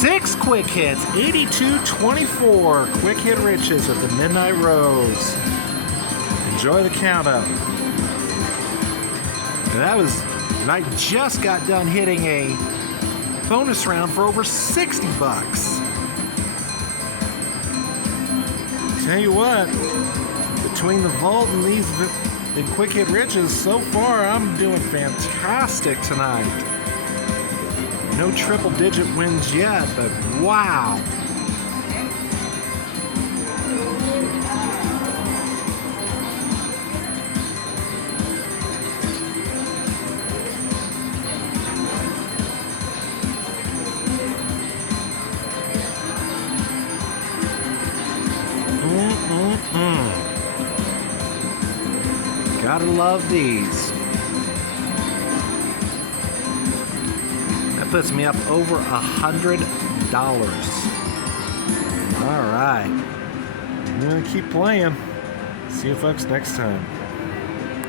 6 quick hits, 82-24. Quick hit riches of the Midnight Rose. Enjoy the count up. And I just got done hitting a bonus round for over 60 bucks. Tell you what, between the vault and these quick hit riches, so far I'm doing fantastic tonight. No triple digit wins yet, but wow. Gotta love these. That puts me up over $100. All right. I'm gonna keep playing. See you folks next time.